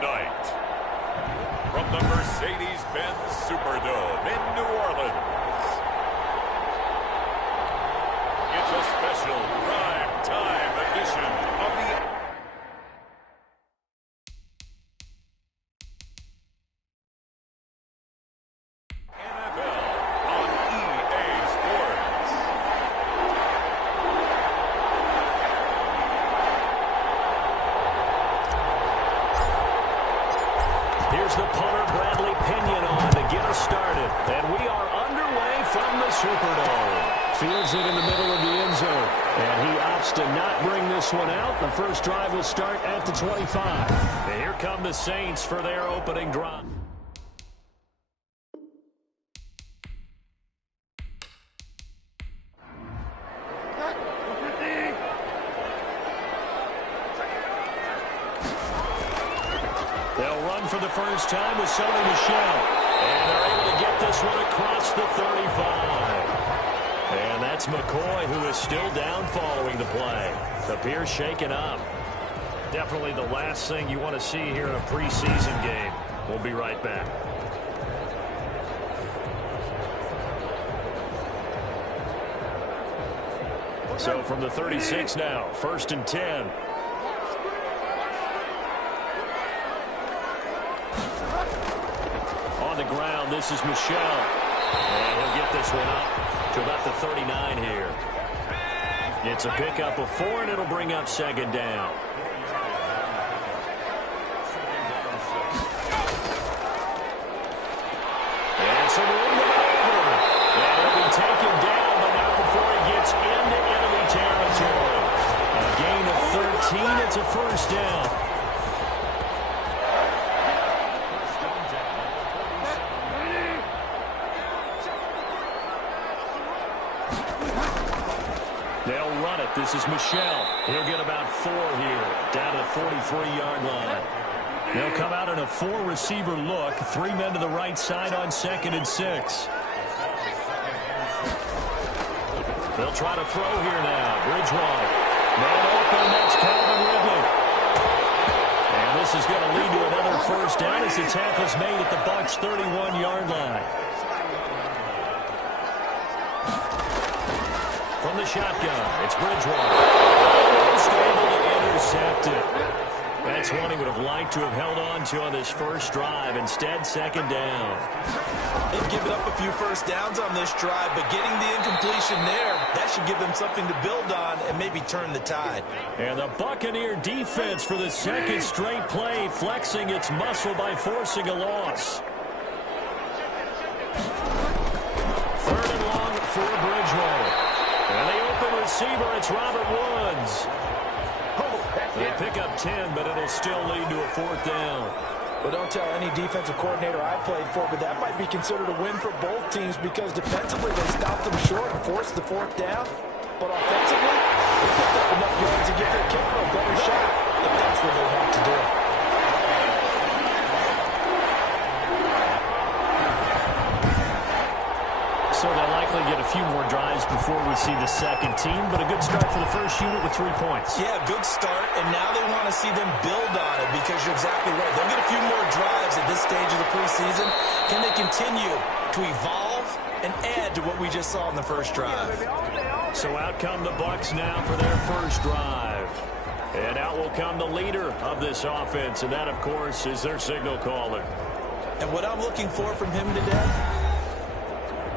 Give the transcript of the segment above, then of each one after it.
night. From the Mercedes-Benz Superdome in New Orleans, it's a special prime time edition of the Fields it in the middle of the end zone. And he opts to not bring this one out. The first drive will start at the 25. And here come the Saints for their opening drive. They'll run for the first time with Sony Michel. And they're able to get this one across the 35. And that's McCoy, who is still down following the play. Appears shaken up. Definitely the last thing you want to see here in a preseason game. We'll be right back. So from the 36 now, 1st and 10. On the ground, this is Michel. And he'll get this one up to about the 39 here. It's a pickup of 4, and it'll bring up 2nd down. And some room to maneuver. And it'll be taken down, but not before he gets into enemy territory. A gain of 13. It's a 1st down. This is Michel. He'll get about 4 here, down to the 43-yard line. They'll come out in a 4-receiver look. 3 men to the right side on 2nd and 6. They'll try to throw here now. Bridgewater. Man open, that's Calvin Ridley. And this is going to lead to another 1st down as the tackle's made at the Bucs' 31-yard line. From the shotgun, it's Bridgewater. Almost able to intercept it. That's one he would have liked to have held on to on this first drive. Instead, 2nd down. They've given up a few 1st downs on this drive, but getting the incompletion there, that should give them something to build on and maybe turn the tide. And the Buccaneer defense for the 2nd straight play, flexing its muscle by forcing a loss. 3rd and long for Bridgewater. And the open receiver, it's Robert Woods. They pick up 10, but it'll still lead to a 4th down. Well, don't tell any defensive coordinator I played for, but that might be considered a win for both teams because defensively they stopped them short and forced the 4th down. But offensively, they picked up enough yards to give their kicker a better shot. But that's what they have to do. So they'll likely get a few more drives before we see the 2nd team, but a good start for the first unit with 3 points. Yeah, good start, and now they want to see them build on it because you're exactly right. They'll get a few more drives at this stage of the preseason. Can they continue to evolve and add to what we just saw in the first drive? So out come the Bucs now for their first drive. And out will come the leader of this offense, and that, of course, is their signal caller. And what I'm looking for from him today,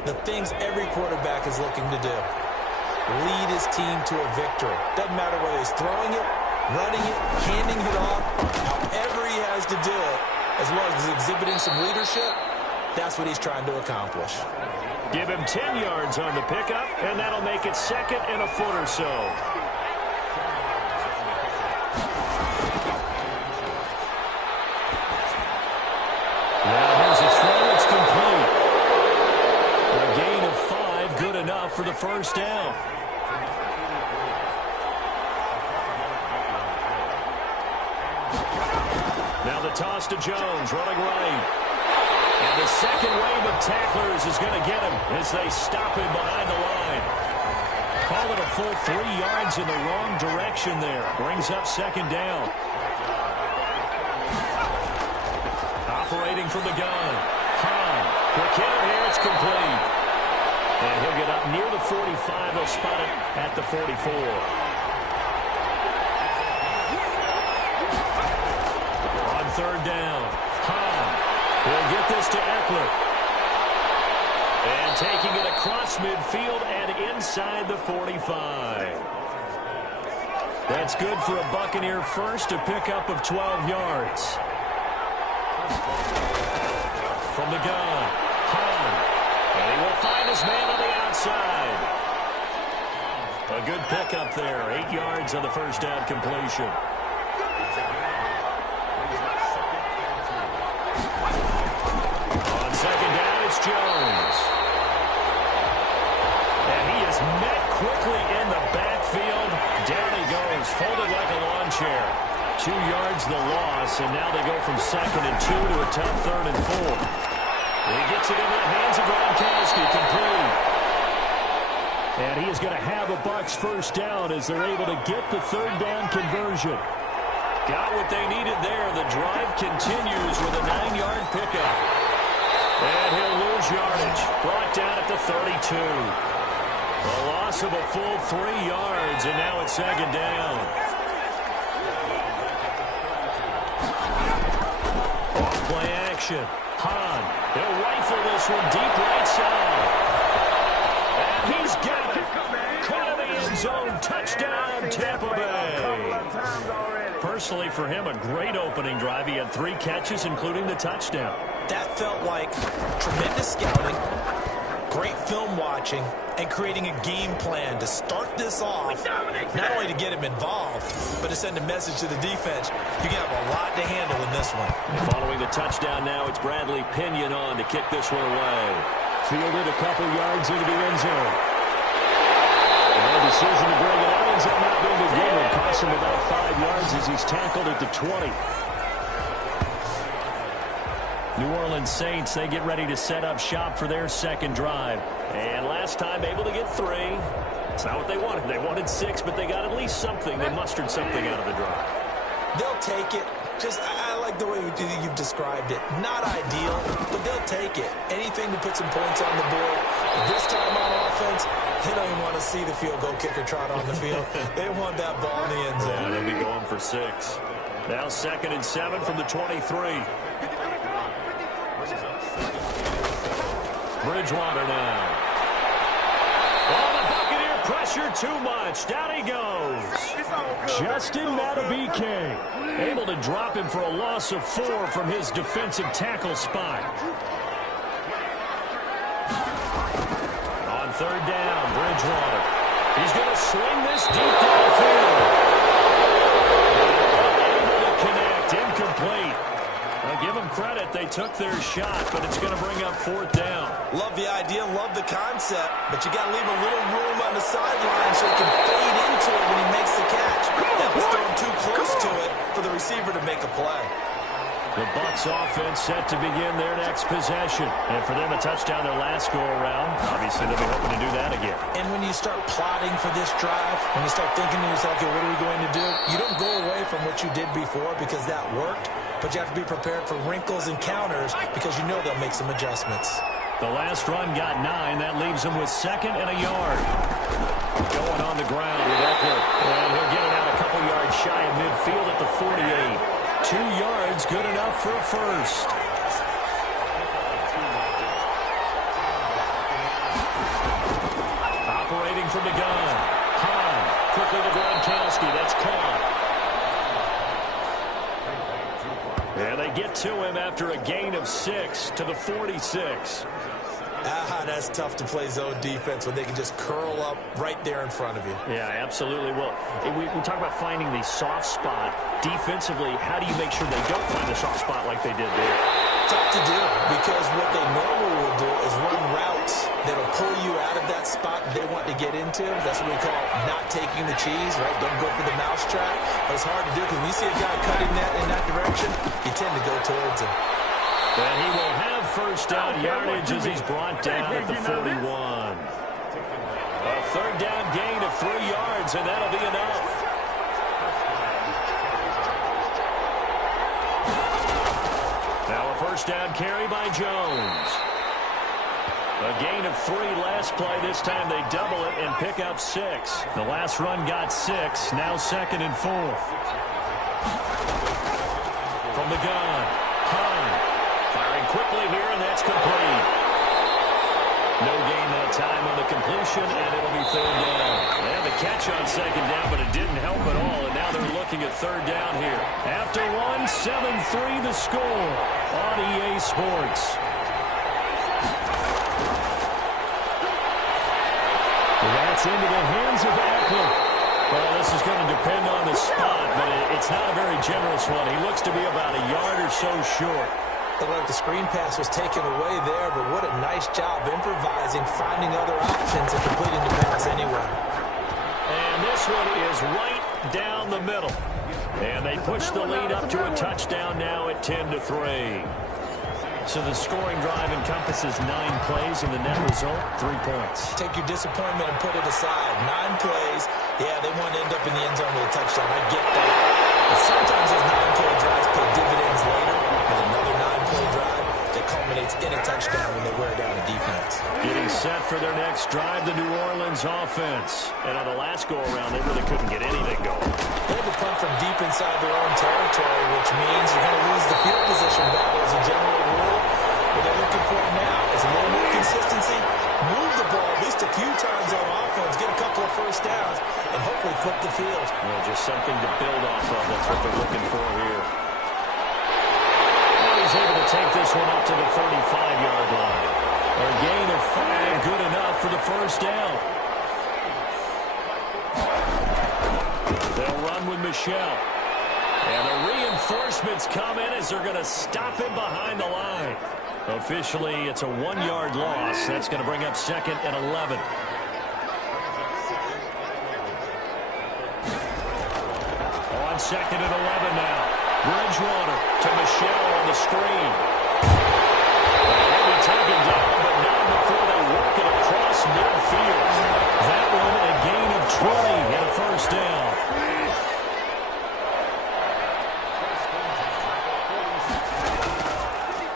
the things every quarterback is looking to do. Lead his team to a victory. Doesn't matter whether he's throwing it, running it, handing it off, however he has to do it, as long as he's exhibiting some leadership, that's what he's trying to accomplish. Give him 10 yards on the pickup, and that'll make it 2nd and a foot or so. Now here's a throw. It's complete. A gain of 5, good enough for the 1st down. Now the toss to Jones, running right. And the second wave of tacklers is going to get him as they stop him behind the line. Call it a full 3 yards in the wrong direction there. Brings up 2nd down. Operating from the gun. Hahn. Quick hitter here. It's complete. And he'll get up near the 45. They'll spot it at the 44. On third down. Hahn. He'll get this to Eckler. And taking it across midfield and inside the 45. That's good for a Buccaneer first, a pickup of 12 yards. From the gun, Hahn. And he will find his man on the outside. A good pickup there, 8 yards on the first down completion. On second down, it's Jones. And he is met quickly in the backfield. Down he goes, folded like a lawn chair. 2 yards the loss, and now they go from 2nd and 2 to a tough 3rd and 4. And he gets it into the hands of Gronkowski, complete. And he is going to have a Bucs first down as they're able to get the 3rd down conversion. Got what they needed there. The drive continues with a 9-yard pickup. And he'll lose yardage. Brought down at the 32. A loss of a full 3 yards, and now it's 2nd down. Off-play action. Hahn. He'll rifle this one deep right side. And he's got it. Caught in the end zone. Touchdown, Tampa Bay. Personally, for him, a great opening drive. He had 3 catches, including the touchdown. That felt like tremendous scouting, great film watching, and creating a game plan to start this off, not only to get him involved, but to send a message to the defense. You can have a lot to handle in this one. Following the touchdown now, it's Bradley Pinion on to kick this one away. Fielded a couple yards into the end zone. And the decision to bring it out ends up not being a good one. Cost him about 5 yards as he's tackled at the 20. New Orleans Saints, they get ready to set up shop for their 2nd drive. And last time able to get 3. It's not what they wanted. They wanted 6, but they got at least something. They mustered something out of the drive. They'll take it. I like the way you've described it. Not ideal, but they'll take it. Anything to put some points on the board. This time on offense, they don't even want to see the field goal kicker trot on the field. They want that ball in the end zone. Yeah, they'll be going for 6. Now 2nd and 7 from the 23. Bridgewater now. Oh, the Buccaneer pressure too much. Down he goes. Justin Madubuike able to drop him for a loss of 4 from his defensive tackle spot. On 3rd down, Bridgewater. He's going to swing this deep downfield. Able to connect. Incomplete. I'll give them credit. They took their shot, but it's going to bring up 4th down. Love the idea, love the concept, but you got to leave a little room on the sideline so he can fade into it when he makes the catch. That was thrown too close to it for the receiver to make a play. The Bucs offense set to begin their next possession. And for them, a touchdown their last go-around. Obviously, they'll be hoping to do that again. And when you start plotting for this drive, when you start thinking to yourself, okay, what are we going to do? You don't go away from what you did before because that worked, but you have to be prepared for wrinkles and counters because you know they'll make some adjustments. The last run got 9. That leaves him with 2nd and a yard. Going on the ground with Eckler. And he'll get it out a couple yards shy of midfield at the 48. 2 yards, good enough for a first. Operating from the gun. Hahn, quickly to Gronkowski. That's caught. And they get to him after a gain of 6 to the 46. That's tough to play zone defense when they can just curl up right there in front of you. Yeah, absolutely. Well, we talk about finding the soft spot. Defensively, how do you make sure they don't find the soft spot like they did there? Tough to do because what they normally will do is run routes that'll pull you out of that spot they want to get into. That's what we call not taking the cheese, right? Don't go for the mousetrap. But it's hard to do because when you see a guy cutting that in that direction, you tend to go towards him. And he will have first down yardage as he's brought down at the 41. A 3rd down gain of 3 yards, and that'll be enough. Now a 1st first down carry by Jones. A gain of 3 last play. This time they double it and pick up 6. The last run got 6. Now 2nd and 4. From the gun, Hunt. Firing quickly here, and that's complete. No gain that time on the completion, and it'll be 3rd down. They had the catch on 2nd down, but it didn't help at all, and now they're looking at 3rd down here. After one, 7-3 the score on EA Sports. That's into the hands of Eckler. Well, this is going to depend on the spot, but it's not a very generous one. He looks to be about a yard or so short. Looked like the screen pass was taken away there, but what a nice job improvising, finding other options, and completing the pass anyway. And this one is right down the middle. And they push the lead up to a touchdown now at 10-3. So the scoring drive encompasses 9 plays, and the net result, 3 points. Take your disappointment and put it aside. 9 plays. Yeah, they want to end up in the end zone with a touchdown. I get that. But sometimes those 9-play drives pay dividends later with another 9-play drive that culminates in a touchdown when they wear down a defense. Getting set for their next drive, the New Orleans offense. And on the last go-around, they really couldn't get anything going. They had to punt from deep inside their own territory, which means you're going to lose the field position battle as a general rule. What they're looking for now is a little more consistency, move the ball at least a few times on offense, get a couple of first downs, and hopefully flip the field. Well, just something to build off of. That's what they're looking for here. Now he's able to take this one up to the 35-yard line. A gain of 5, good enough for the first down. They'll run with Michelle. And the reinforcements come in as they're going to stop him behind the line. Officially, it's a 1-yard loss. That's going to bring up 2nd and 11. On 2nd and 11 now. Bridgewater to Michelle on the screen. They'll be taken down, but not before they work it across midfield. That one, a gain of 20 and a first down.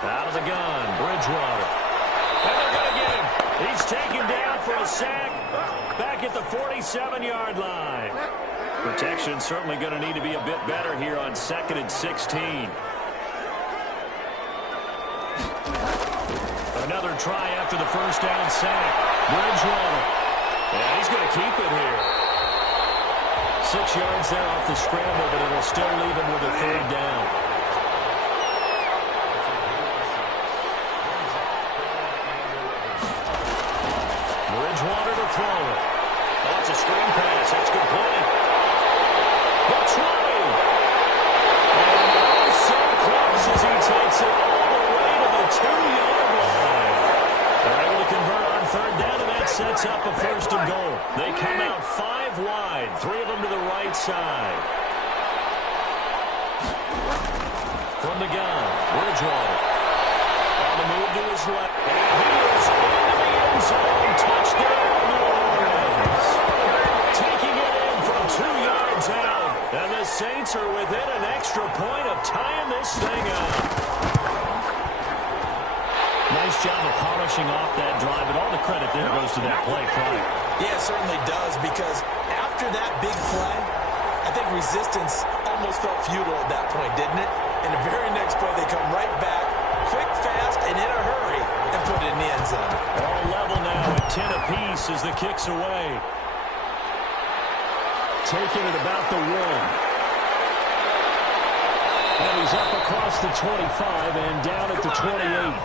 Out of the gun, Bridgewater. And they're going to get him. He's taken down for a sack back at the 47-yard line. Protection certainly going to need to be a bit better here on 2nd and 16. Another try after the first down sack. Bridgewater. Yeah, he's going to keep it here. 6 yards there off the scramble, but it'll still leave him with a 3rd down. Bridgewater to throw it. Oh, it's a screen pass. That's complete. The 20. And so close as he takes it all the way to the 2-yard line. They're able to convert on 3rd down, and that sets up a 1st and goal. They come out 5 wide, 3 of them to the right side. From the gun, Bridgewater. On the move to his left. And he is into the end zone. Touchdown, New Orleans. Taking it in from 2 yards out. And the Saints are within an extra point of tying this thing up. Nice job of polishing off that drive, but all the credit there goes to that play prior. Yeah, it certainly does, because after that big play, I think resistance almost felt futile at that point, didn't it? And the very next play, they come right back, quick, fast, and in a hurry, and put it in the end zone. All level now at 10 apiece as the kick's away. Taking it about the 1. And he's up across the 25 and down at the 28.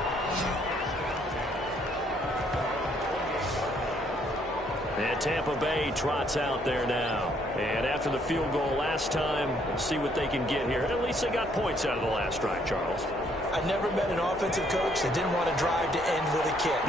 And Tampa Bay trots out there now. And after the field goal last time, we'll see what they can get here. At least they got points out of the last drive, Charles. I never met an offensive coach that didn't want to drive to end with a kick.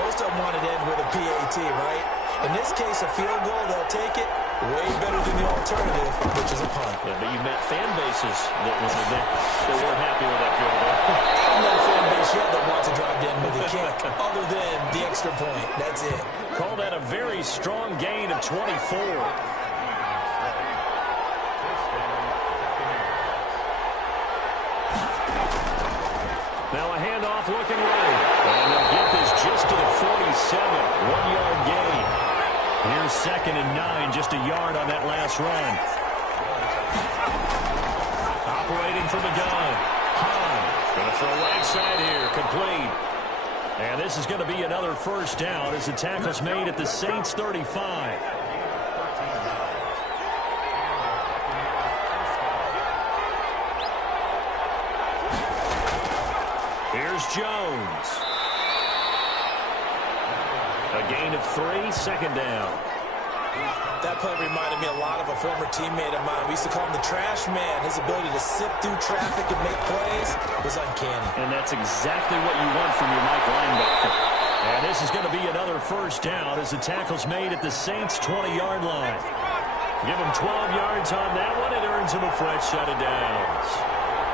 Most of them wanted to end with a PAT, right? In this case, a field goal, they'll take it. Way better than the alternative, which is a punt. Yeah, but you met fan bases that weren't happy with that field goal. I'm not a fan base yet that wants to drive to end with a kick, other than the extra point. That's it. Call that a very strong gain of 24. Now off looking right. And they'll get this just to the 47. 1-yard gain. Here's 2nd and 9, just a yard on that last run. Operating from the gun. Going to throw right side here. Complete. And this is going to be another first down as the tackle's made at the Saints 35. Here's Jones. A gain of 3, 2nd down. That play reminded me a lot of a former teammate of mine. We used to call him the trash man. His ability to sift through traffic and make plays was uncanny. And that's exactly what you want from your Mike linebacker. And this is going to be another first down as the tackle's made at the Saints' 20-yard line. Give him 12 yards on that one. It earns him a fresh set of downs.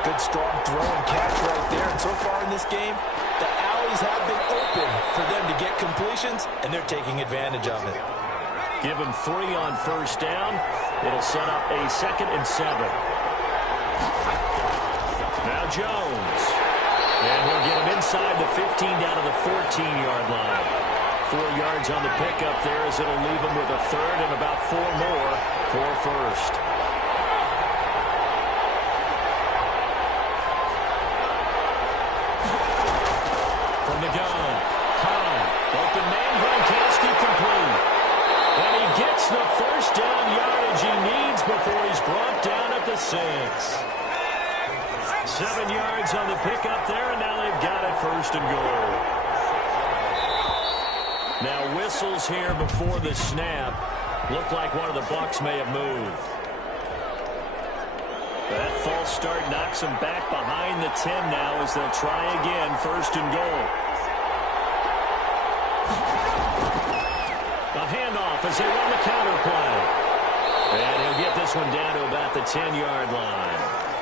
Good strong throw and catch right there. And so far in this game, the alleys have been open for them to get completions, and they're taking advantage of it. Give him 3 on first down. It'll set up a 2nd and 7. Now Jones. And he'll get him inside the 15 down to the 14-yard line. 4 yards on the pickup there as it'll leave him with a 3rd and about 4 more for first. From the gun. High. Open man. Gronkowski complete. And he gets the first down yardage he needs before he's brought down at the 6. 7 yards on the pickup there, and now they've got it 1st and goal. Now whistles here before the snap. Looked like one of the Bucs may have moved. That false start knocks them back behind the 10 now as they'll try again, 1st and goal. A handoff as they run the counter play. And he'll get this one down to about the 10-yard line.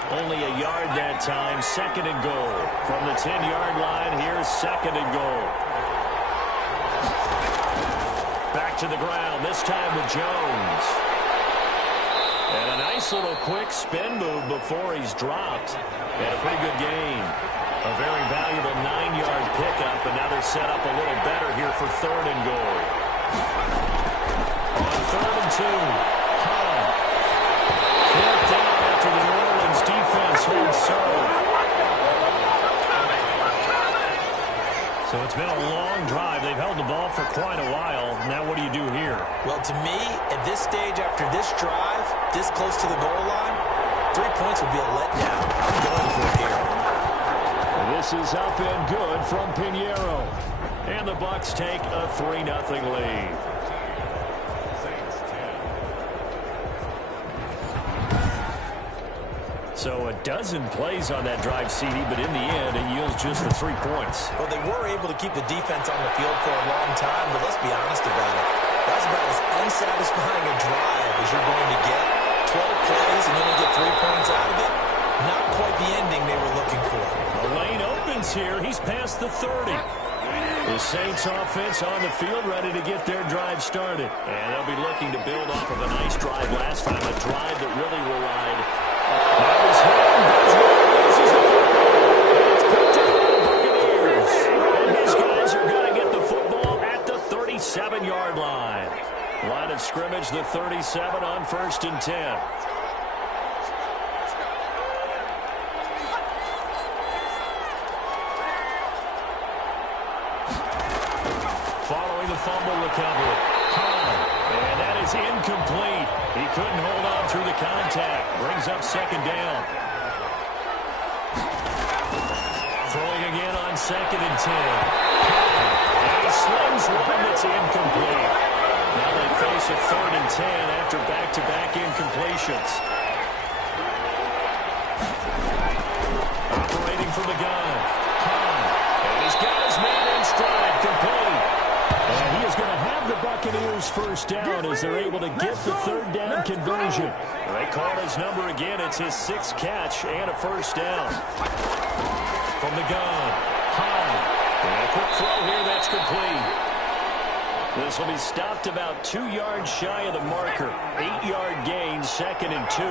Only a yard that time, 2nd and goal. From the 10-yard line, here's 2nd and goal. Back to the ground, this time with Jones. And a nice little quick spin move before he's dropped. And a pretty good gain. A very valuable 9-yard pickup, and now they're set up a little better here for 3rd and goal. On 3rd and 2. High. 4th down after the New Orleans defense holds serve. So it's been a long drive. They've held the ball for quite a while. Now what do you do here? Well, to me, at this stage after this drive, this close to the goal line, 3 points would be a letdown. I'm going for it here. This is up and good from Pinheiro. And the Bucs take a 3-0 lead. So a dozen plays on that drive, CD, but in the end, it yields just the 3 points. Well, they were able to keep the defense on the field for a long time, but let's be honest about it. That's about as unsatisfying a drive as you're going to get. 12 plays and you only get 3 points out of it. Not quite the ending they were looking for. The lane opens here. He's past the 30. The Saints offense on the field ready to get their drive started. And they'll be looking to build off of a nice drive last time, a drive that really relied. Now he's hit. It's picked up by the Buccaneers. And these guys are going to get the football at the 37-yard line. Line of scrimmage, the 37 on 1st and 10. Following the fumble recovery. And that is incomplete. He couldn't hold on through the contact. Brings up 2nd down. Throwing again on 2nd and 10. And he slings one that's incomplete. Now they face a 3rd and 10 after back-to-back incompletions. Operating from the gun. And he's got his man in stride, complete. And he is going to have the Buccaneers 1st down as they're able to get the 3rd down conversion. They call his number again. It's his 6th catch and a 1st down. From the gun. And a quick throw here. That's complete. This will be stopped about 2 yards shy of the marker. 8-yard gain, 2nd and 2.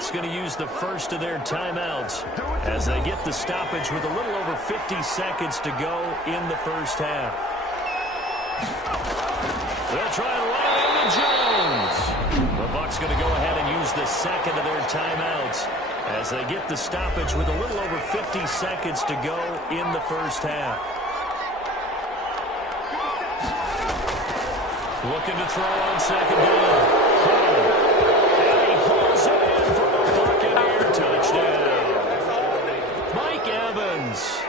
Bucs going to use the first of their timeouts as they get the stoppage with a little over 50 seconds to go in the first half. They'll try and run it into Jones. The Bucs going to go ahead and use the second of their timeouts as they get the stoppage with a little over 50 seconds to go in the first half. Looking to throw on second down. And he hauls it in for a Buccaneer touchdown. Mike Evans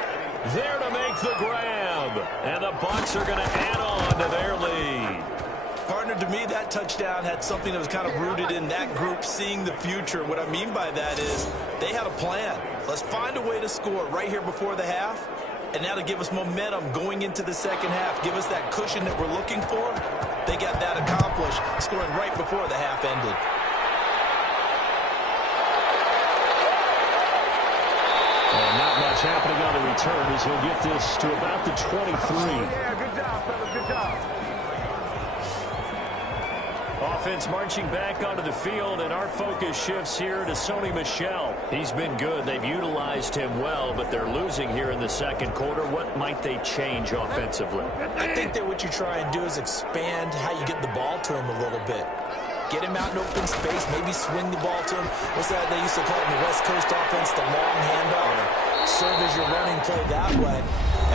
there to make the grab. And the Bucs are going to add on to their lead. Partner, to me, that touchdown had something that was kind of rooted in that group seeing the future. What I mean by that is they had a plan. Let's find a way to score right here before the half. And now to give us momentum going into the second half, give us that cushion that we're looking for. They got that accomplished, scoring right before the half ended. And not much happening on the return as he'll get this to about the 23. Yeah, good job, fellas, good job. Offense marching back onto the field, and our focus shifts here to Sony Michel. He's been good. They've utilized him well, but they're losing here in the second quarter. What might they change offensively? I think that what you try and do is expand how you get the ball to him a little bit. Get him out in open space, maybe swing the ball to him. What's that they used to call it in the West Coast offense, the long handoff? Serve as your running play that way,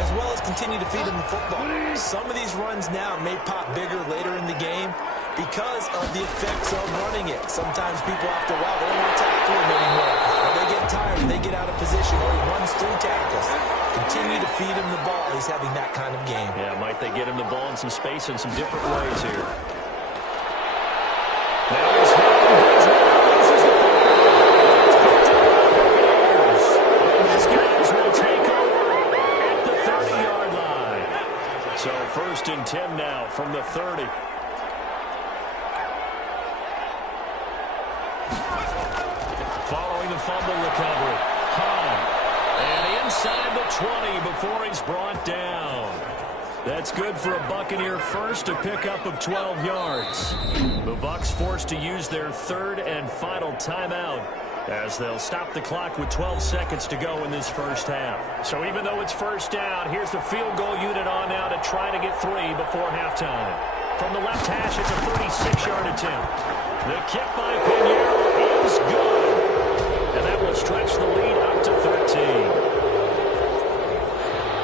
as well as continue to feed him the football. Some of these runs now may pop bigger later in the game because of the effects of running it. Sometimes people, after a while, they don't want to tackle him anymore. Or they get tired, they get out of position, or he runs through tackles. Continue to feed him the ball. He's having that kind of game. Yeah, might they get him the ball in some space in some different ways here. Now he's loses the These guys will take over at the 30-yard line. So 1st and 10 now from the 30. Following the fumble recovery. And inside the 20 before he's brought down. That's good for a Buccaneer first, a pickup of 12 yards. The Bucs forced to use their third and final timeout as they'll stop the clock with 12 seconds to go in this first half. So even though it's first down, here's the field goal unit on now to try to get 3 before halftime. From the left hash, it's a 36-yard attempt. The kick by Pinheiro is good. And that will stretch the lead up to 13.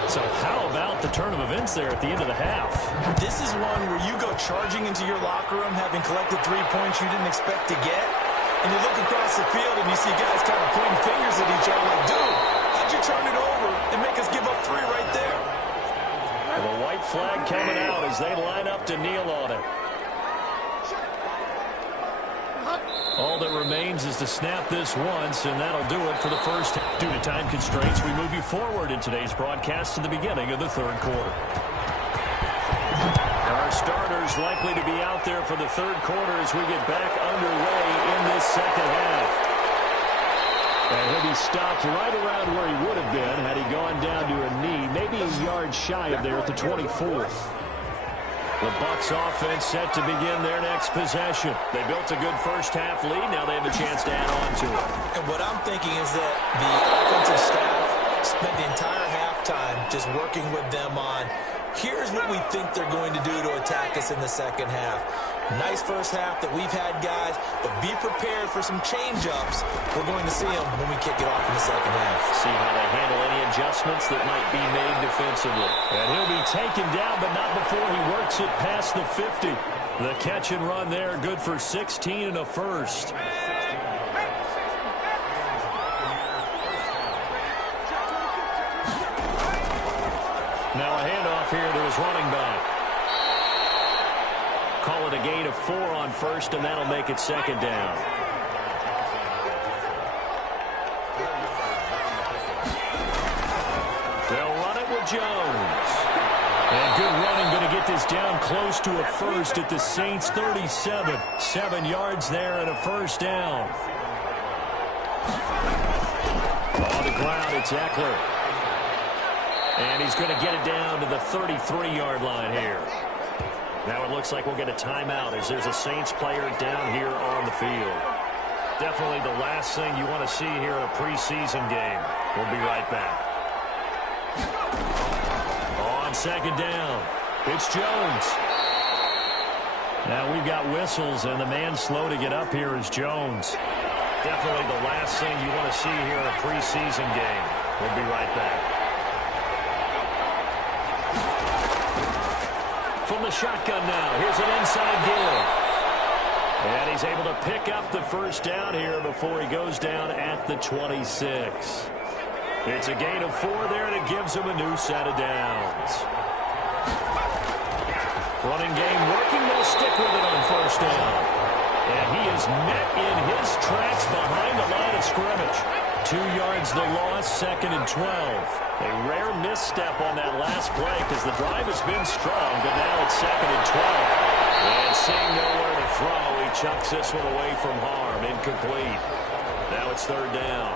So how about the turn of events there at the end of the half? This is one where you go charging into your locker room having collected 3 points you didn't expect to get. And you look across the field and you see guys kind of pointing fingers at each other like, dude, how'd you turn it over and make us give up 3 right there? And the white flag coming out as they line up to kneel on it. All that remains is to snap this once, and that'll do it for the first. Due to time constraints, we move you forward in today's broadcast to the beginning of the third quarter. Our starters likely to be out there for the third quarter as we get back underway in this second half. And he'll be stopped right around where he would have been had he gone down to a knee, maybe a yard shy of there at the 24. The Bucs offense set to begin their next possession. They built a good first half lead. Now they have a chance to add on to it. And what I'm thinking is that the offensive staff spent the entire halftime just working with them on, here's what we think they're going to do to attack us in the second half. Nice first half that we've had, guys, but be prepared for some change-ups. We're going to see them when we kick it off in the second half. See how they handle any adjustments that might be made defensively. And he'll be taken down, but not before he works it past the 50. The catch and run there, good for 16 and a first. Now a handoff here to his running back. Call it a gain of 4 on first, and that'll make it second down. They'll run it with Jones. And good running, going to get this down close to a first at the Saints 37. 7 yards there and a first down. On the ground, it's Eckler. And he's going to get it down to the 33-yard line here. Now it looks like we'll get a timeout as there's a Saints player down here on the field. Definitely the last thing you want to see here in a preseason game. We'll be right back. On second down, it's Jones. Now we've got whistles, and the man slow to get up here is Jones. Definitely the last thing you want to see here in a preseason game. We'll be right back. From the shotgun now, here's an inside give. And he's able to pick up the first down here before he goes down at the 26. It's a gain of 4 there, and it gives him a new set of downs. Running game working, they'll stick with it on first down. And he is met in his tracks behind the line of scrimmage. 2 yards the loss, 2nd and 12. A rare misstep on that last play because the drive has been strong, but now it's 2nd and 12. And seeing nowhere to throw, he chucks this one away from harm. Incomplete. Now it's 3rd down.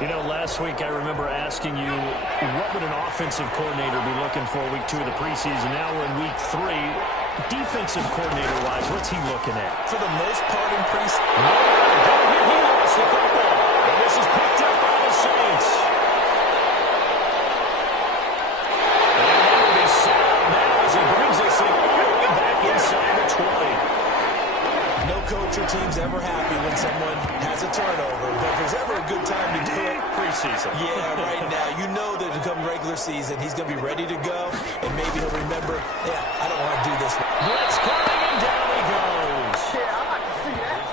You know, last week I remember asking you, what would an offensive coordinator be looking for week 2 of the preseason? Now we're in week 3. Defensive coordinator-wise, what's he looking at? For the most part in preseason. He lost the football. And this is picked up by the Saints. And that will be set up now as he brings this thing all the way back inside the 20. No coach or team's ever happy when someone has a turnover, but if there's ever a good time to do it, preseason. Yeah, right now. You know that to come regular season, he's going to be ready to go, and maybe he'll remember, yeah, I don't want to do this. Blitz coming, and down he goes. Yeah, I like to see that.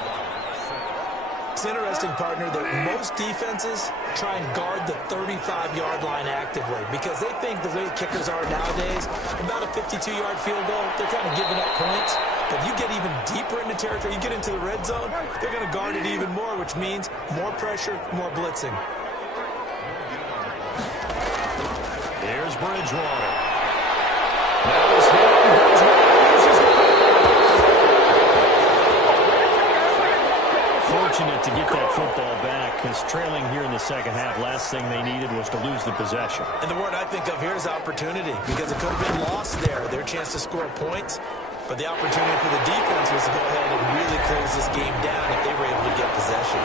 It's interesting, partner, that most defenses try and guard the 35-yard line actively because they think the way kickers are nowadays, about a 52-yard field goal, they're kind of giving up points. But if you get even deeper into territory, you get into the red zone, they're going to guard it even more, which means more pressure, more blitzing. Here's Bridgewater. That was him. Bridgewater uses the fortunate to get that football back because trailing here in the second half, last thing they needed was to lose the possession. And the word I think of here is opportunity because it could have been lost there, their chance to score points. But the opportunity for the defense was to go ahead and really close this game down if they were able to get possession.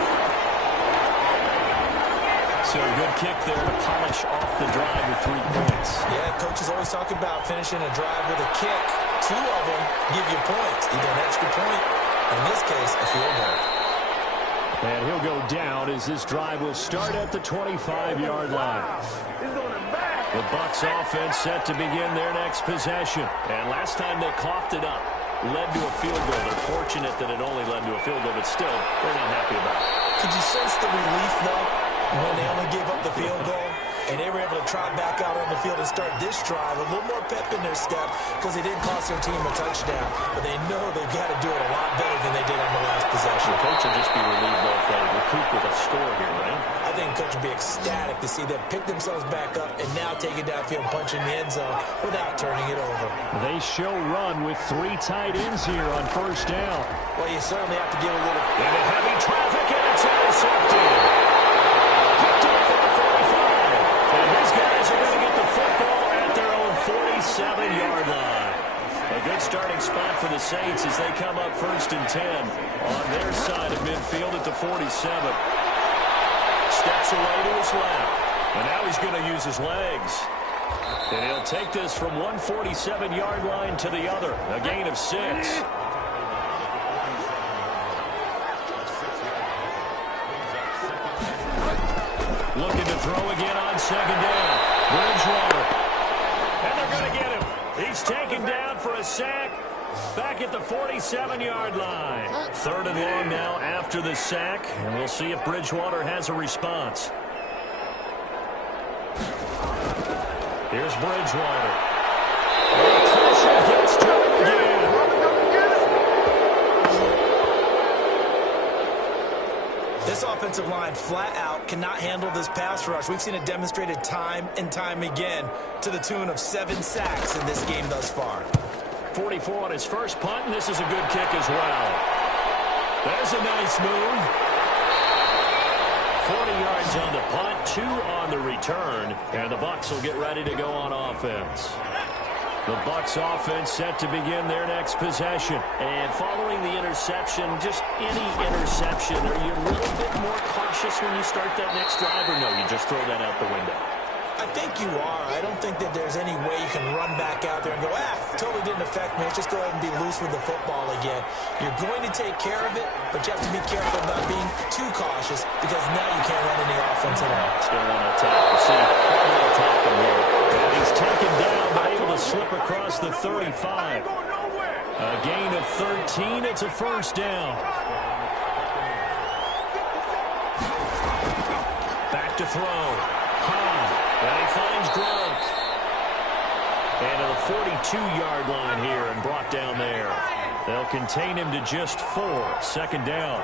So a good kick there to polish off the drive with 3 points. Yeah, coaches always talk about finishing a drive with a kick. 2 of them give you points, either an extra point, in this case, a field goal. And he'll go down as this drive will start at the 25-yard line. The Bucs offense set to begin their next possession. And last time they coughed it up, led to a field goal. They're fortunate that it only led to a field goal, but still, they're not happy about it. Could you sense the relief, though, when they only gave up the field goal? And they were able to trot back out on the field and start this drive. A little more pep in their step because they didn't cost their team a touchdown. But they know they've got to do it a lot better than they did on the last possession. The coach will just be relieved though if they recoup with a score here, right? I think coach will be ecstatic to see them pick themselves back up and now take it downfield and punch in the end zone without turning it over. They show run with 3 tight ends here on first down. Well, you certainly have to give a little... Into heavy traffic, and it's intercepted. Picked up at the 45. And these guys are going to get the football at their own 47-yard line. A good starting spot for the Saints as they come up 1st and 10 on their side of midfield at the 47. Steps away to his left. And now he's going to use his legs. And he'll take this from one 47-yard line to the other. A gain of 6. Looking to throw again on second down. Bridgewater. And they're going to get him. He's taken down for a sack. Back at the 47-yard line. 3rd and long now after the sack. And we'll see if Bridgewater has a response. Here's Bridgewater. Pressure gets to him again. This offensive line flat out cannot handle this pass rush. We've seen it demonstrated time and time again to the tune of 7 sacks in this game thus far. 44 on his first punt, and this is a good kick as well. There's a nice move. 40 yards on the punt, 2 on the return, and the Bucs will get ready to go on offense. The Bucs offense set to begin their next possession. And following the interception, just any interception, are you a little bit more cautious when you start that next drive, or no, you just throw that out the window? I think you are. I don't think that there's any way you can run back out there and go, totally didn't affect me. Let's just go ahead and be loose with the football again. You're going to take care of it, but you have to be careful about being too cautious because now you can't run any offense at all. Still want to attack. We'll see. We'll attack him here. And he's taken down, but able to slip across the 35. A gain of 13. It's a first down. Back to throw. And he finds Gronk. And to the 42-yard line here and brought down there. They'll contain him to just 4. Second down.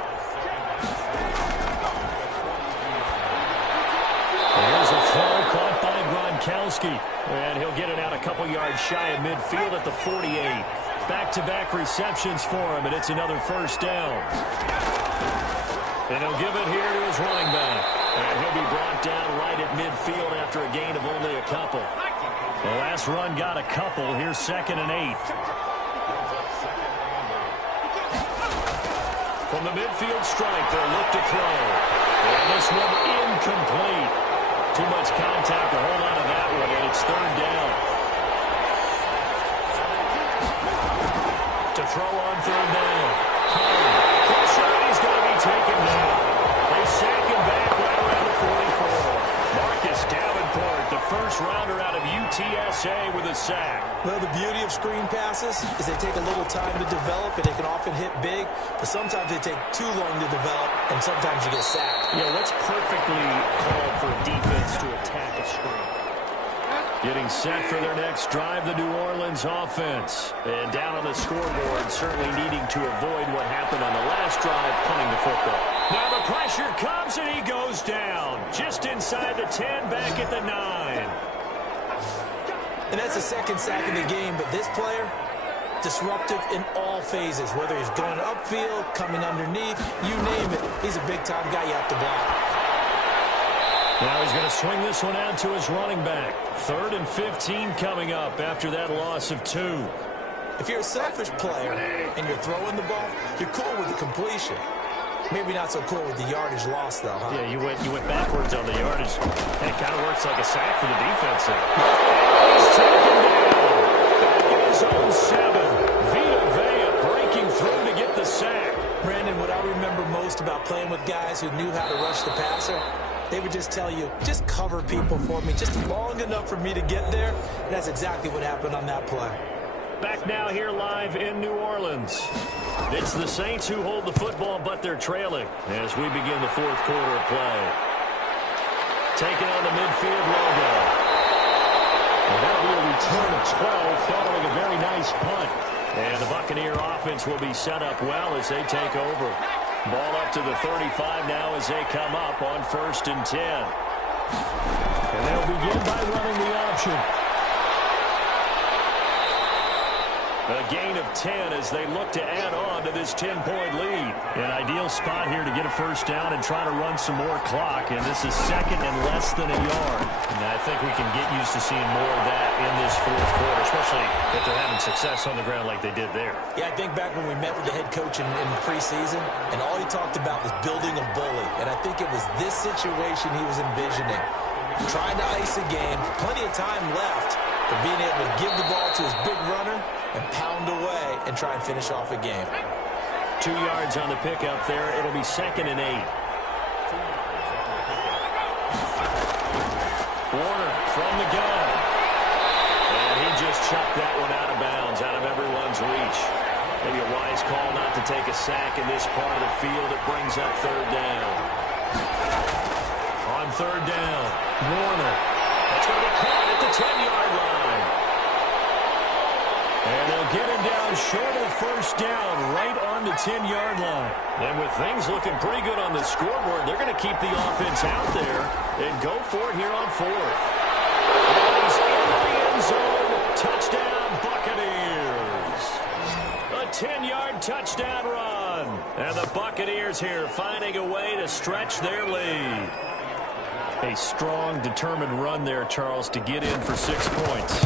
Here's a throw caught by Gronkowski. And he'll get it out a couple yards shy of midfield at the 48. Back-to-back receptions for him, and it's another first down. And he'll give it here to his running back. And he'll be brought down right at midfield after a gain of only a couple. The last run got a couple. Here's 2nd and 8. From the midfield stripe, they'll look to throw. And this one incomplete. Too much contact to hold on to that one, and it's 3rd down. To throw on 3rd down. Pressure, he's going to be taken down. They sack him back right around the 44. Marcus Davenport, the first rounder out of UTSA with a sack. Well, the beauty of screen passes is they take a little time to develop, and they can often hit big, but sometimes they take too long to develop, and sometimes you get sacked. Yeah, what's perfectly called for a defense to attack a screen? Getting set for their next drive, the New Orleans offense. And down on the scoreboard, certainly needing to avoid what happened on the last drive, punting the football. Now the pressure comes, and he goes down. Just inside the 10, back at the 9. And that's the 2nd sack of the game, but this player, disruptive in all phases, whether he's going upfield, coming underneath, you name it. He's a big-time guy you have to block. Now he's going to swing this one out to his running back. 3rd and 15 coming up after that loss of 2. If you're a selfish player and you're throwing the ball, you're cool with the completion. Maybe not so cool with the yardage loss, though, huh? Yeah, you went backwards on the yardage. And it kind of works like a sack for the defense there. He's taken down. Back in his own 7. Vita Vea breaking through to get the sack. Brandon, what I remember most about playing with guys who knew how to rush the passer, they would just tell you, just cover people for me, just long enough for me to get there. And that's exactly what happened on that play. Back now here live in New Orleans. It's the Saints who hold the football, but they're trailing as we begin the 4th quarter of play. Taking on the midfield logo. And that'll be a return of 12 following a very nice punt. And the Buccaneer offense will be set up well as they take over. Ball up to the 35 now as they come up on 1st and 10. And they'll begin by running the option. A gain of 10 as they look to add on to this 10-point lead. An ideal spot here to get a first down and try to run some more clock. And this is 2nd and less than a yard. And I think we can get used to seeing more of that in this 4th quarter, especially if they're having success on the ground like they did there. Yeah, I think back when we met with the head coach in preseason, and all he talked about was building a bully. And I think it was this situation he was envisioning. Trying to ice a game, plenty of time left, but being able to give the ball to his big runner and pound away and try and finish off a game. 2 yards on the pickup there. It'll be 2nd and 8. Warner from the gun. And he just chucked that one out of bounds, out of everyone's reach. Maybe a wise call not to take a sack in this part of the field. It brings up 3rd down. On 3rd down, Warner. That's going to be caught at the 10-yard line. And they'll get him down short of 1st down, right on the 10-yard line. And with things looking pretty good on the scoreboard, they're going to keep the offense out there and go for it here on 4th. He's in the end zone. Touchdown, Buccaneers. A 10-yard touchdown run. And the Buccaneers here finding a way to stretch their lead. A strong, determined run there, Charles, to get in for 6 points.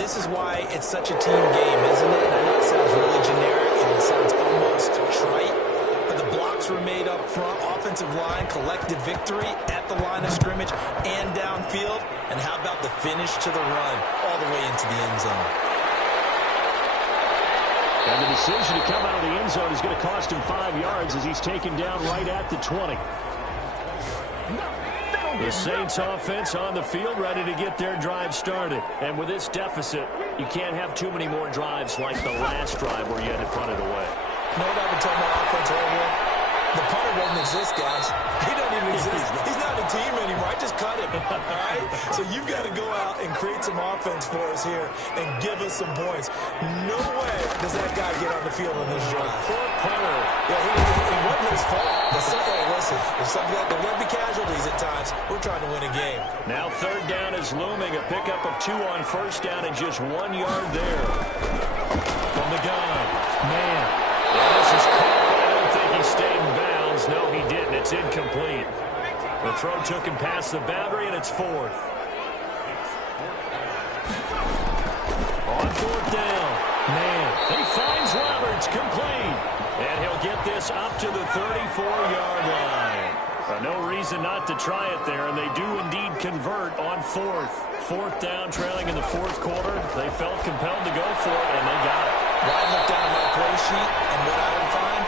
This is why it's such a team game, isn't it? And I know it sounds really generic and it sounds almost trite, but the blocks were made up front, offensive line, collective victory at the line of scrimmage and downfield. And how about the finish to the run all the way into the end zone? And the decision to come out of the end zone is going to cost him 5 yards as he's taken down right at the 20. The Saints offense on the field ready to get their drive started. And with this deficit, you can't have too many more drives like the last drive where you had to punt it away. You know what I've been telling my offense all year? The punter doesn't exist, guys. He doesn't even exist. He's not a team anymore. I just cut him, all right? So you've got to go out and create some offense for us here and give us some points. No way does that guy get on the field on this drive. Poor punter. Yeah, it wasn't his fault. Listen, there's something like there will be casualties at times. We're trying to win a game. Now third down is looming. A pickup of 2 on first down and just 1 yard there. From the gun. Man. Yeah, this is caught, but I don't think he stayed in bounds. No, he didn't. It's incomplete. The throw took him past the boundary, and it's 4th. On 4th down. Man, he finds Roberts, complete. And he'll get this up to the 34-yard line. No reason not to try it there, and they do indeed convert on 4th. 4th down, trailing in the 4th quarter. They felt compelled to go for it, and they got it. Ryan looked down at my play sheet, and what I would find,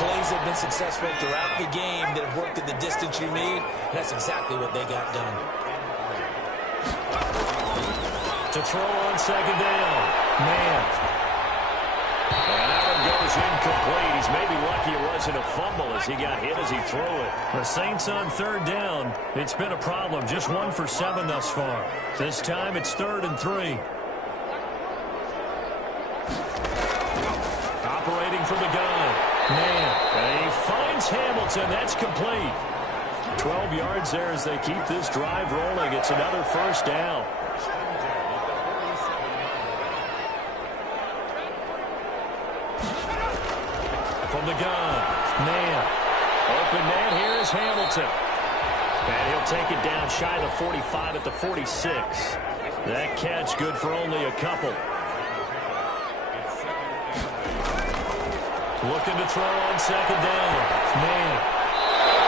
plays have been successful throughout the game that have worked at the distance you need, and that's exactly what they got done. To throw on 2nd down. Man. And that one goes incomplete. He's maybe lucky it wasn't a fumble as he got hit as he threw it. The Saints on 3rd down. It's been a problem. Just 1 for 7 thus far. This time it's 3rd and 3. Operating from the gun. Man. And he finds Hamilton. That's complete. 12 yards there as they keep this drive rolling. It's another 1st down. From the gun. Man. Open man. Here is Hamilton. And he'll take it down shy of the 45 at the 46. That catch good for only a couple. Looking to throw on 2nd down. Man.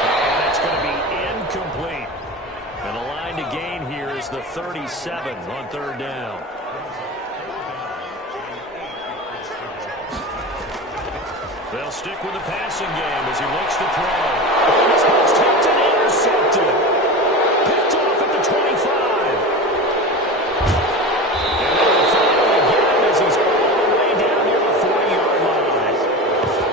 And it's going to be incomplete. And the line to gain here is the 37 on 3rd down. They'll stick with the passing game as he looks to throw. And this one's tipped and intercepted. Picked off at the 25. And they'll throw again as he's all the way down near the 40-yard line.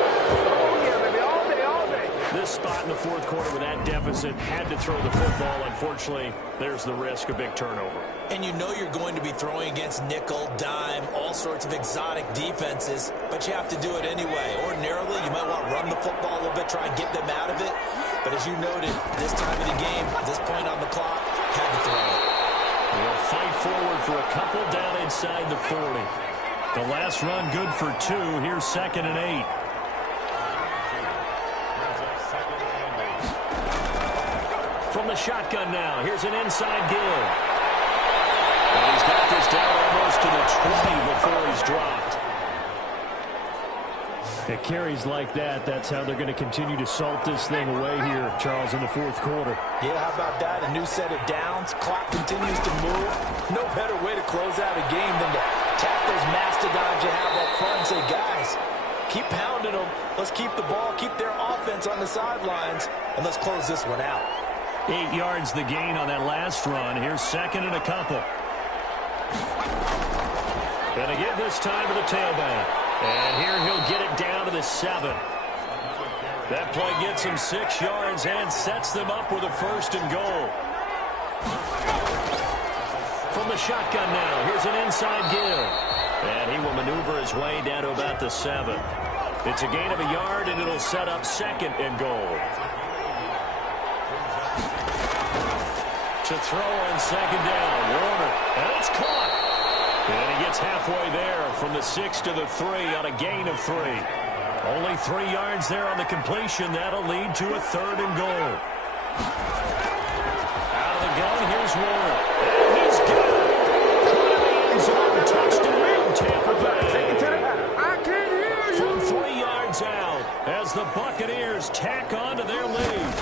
Oh, yeah, baby, all day, all day. This spot in the 4th quarter with that deficit had to throw the football. Unfortunately, there's the risk of big turnover. And you know you're going to be throwing against nickel, dime, all sorts of exotic defenses, but you have to do it anyway. Ordinarily, you might want to run the football a little bit, try and get them out of it. But as you noted, this time of the game, at this point on the clock, had to throw it. They'll fight forward for a couple down inside the 40. The last run good for 2. Here's 2nd and 8. From the shotgun now. Here's an inside give. And he's got this down almost to the 20 before he's dropped. It carries like that. That's how they're going to continue to salt this thing away here, Charles, in the 4th quarter. Yeah, how about that? A new set of downs. Clock continues to move. No better way to close out a game than to tap those mastodons you have up front and say, guys, keep pounding them. Let's keep the ball, keep their offense on the sidelines, and let's close this one out. 8 yards the gain on that last run. Here's 2nd and a couple. And again this time to the tailback. And here he'll get it down to the 7. That play gets him 6 yards and sets them up with a 1st and goal. From the shotgun now, here's an inside give. And he will maneuver his way down to about the 7. It's a gain of a yard, and it'll set up 2nd and goal. To throw on 2nd down, Warner, and it's caught. And he gets halfway there from the 6 to the 3 on a gain of 3. Only 3 yards there on the completion. That'll lead to a 3rd and goal. Out of the gun, here's Warner. And he's got it. Caught in the end zone touch to win, Tampa Bay. Take it to the header. I can hear you. From 3 yards out as the Buccaneers tack on to their lead.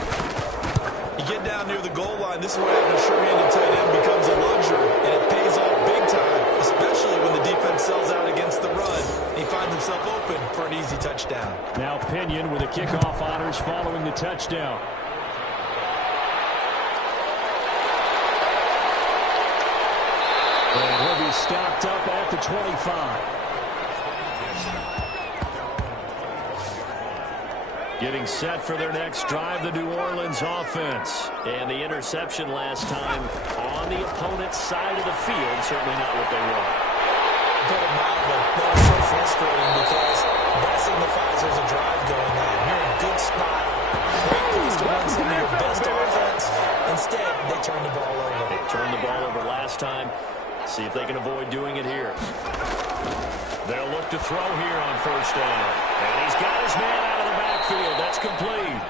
You get down near the goal line, this is where having a sure-handed tight end becomes a luxury, and it pays off big time, especially when the defense sells out against the run. He finds himself open for an easy touchdown. Now Pinion with the kickoff honors following the touchdown. And he'll be stopped up at the 25. Getting set for their next drive, the New Orleans offense. And the interception last time on the opponent's side of the field, certainly not what they want. Put it mildly. That was so frustrating because that signifies there's a drive going on. You're in a good spot. Great place to run some of your best offense. Instead, they turn the ball over. They turned the ball over last time. See if they can avoid doing it here. They'll look to throw here on first down. And he's got his man out of the backfield. That's complete.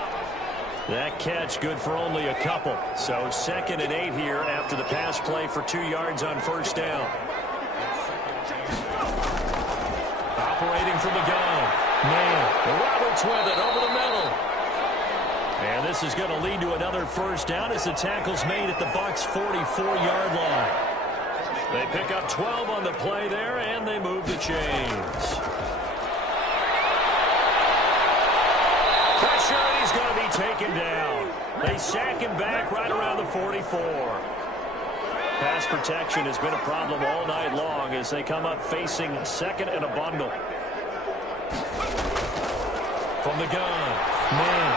That catch good for only a couple. So 2nd and 8 here after the pass play for 2 yards on first down. Operating from the gun. Man, Roberts with it over the middle. And this is going to lead to another first down as the tackle's made at the Bucs' 44-yard line. They pick up 12 on the play there, and they move the chains. Pressure, and he's going to be taken down. They sack him back right around the 44. Pass protection has been a problem all night long as they come up facing 2nd and a bundle. From the gun. Man.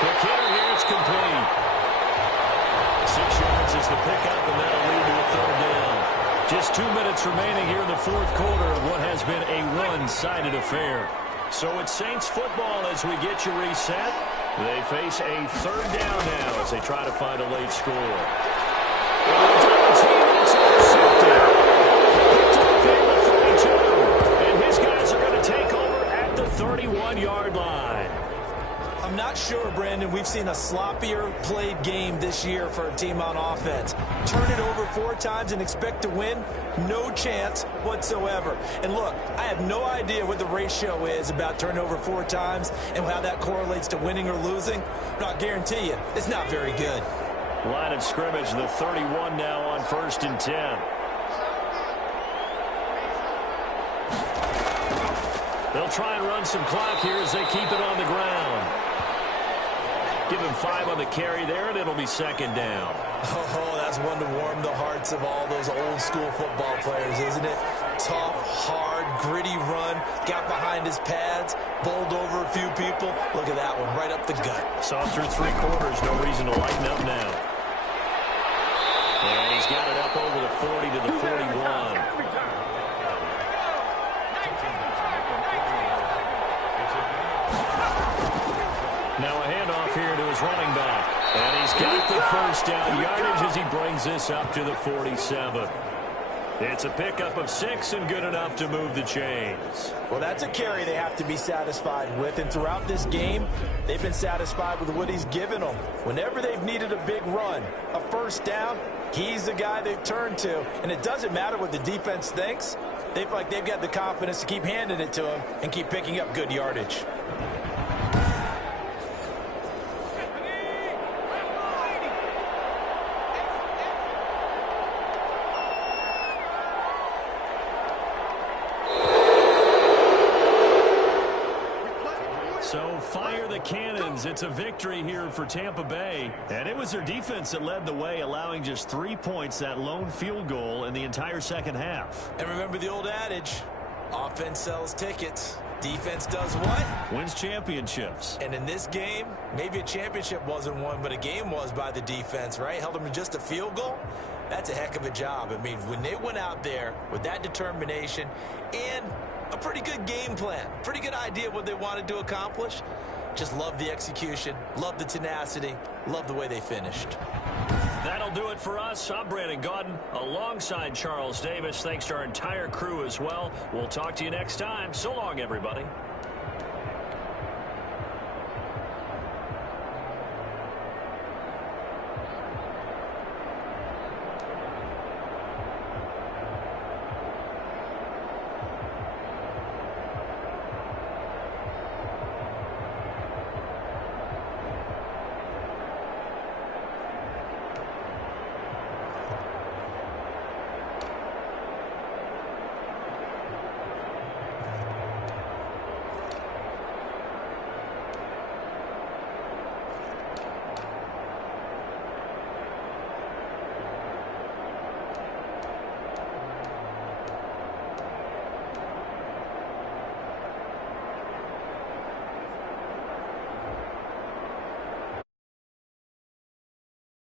Quick hitter here. It's complete. 6 yards is the pickup, and that'll lead to a 3rd down. Just 2 minutes remaining here in the 4th quarter of what has been a one-sided affair. So it's Saints football as we get you reset. They face a 3rd down now as they try to find a late score. It's intercepted. Picked off at the 32. And his guys are going to take over at the 31-yard line. I'm not sure, Brandon, we've seen a sloppier played game this year for a team on offense. Turn it over 4 times and expect to win? No chance whatsoever. And look, I have no idea what the ratio is about turning over 4 times and how that correlates to winning or losing. But I'll guarantee you, it's not very good. Line of scrimmage, the 31 now on 1st and 10. They'll try and run some clock here as they keep it on the ground. Give him 5 on the carry there, and it'll be 2nd down. Oh, that's one to warm the hearts of all those old-school football players, isn't it? Tough, hard, gritty run, got behind his pads, bowled over a few people. Look at that one, right up the gut. Saw through 3 quarters, no reason to lighten up now. And he's got it up over the 40 to the 41. Now a handoff here to his running back. And he's got the first down yardage as he brings this up to the 47. It's a pickup of 6 and good enough to move the chains. Well, that's a carry they have to be satisfied with. And throughout this game, they've been satisfied with what he's given them. Whenever they've needed a big run, a first down, he's the guy they've turned to. And it doesn't matter what the defense thinks. They've got the confidence to keep handing it to him and keep picking up good yardage. So fire the cannons. It's a victory here for Tampa Bay. And it was their defense that led the way, allowing just 3 points, that lone field goal in the entire 2nd half. And remember the old adage, offense sells tickets. Defense does what? Wins championships. And in this game, maybe a championship wasn't won, but a game was by the defense, right? Held them to just a field goal. That's a heck of a job. I mean, when they went out there with that determination and a pretty good game plan, pretty good idea what they wanted to accomplish, just love the execution, love the tenacity, love the way they finished. That'll do it for us. I'm Brandon Gaudin alongside Charles Davis. Thanks to our entire crew as well. We'll talk to you next time. So long, everybody.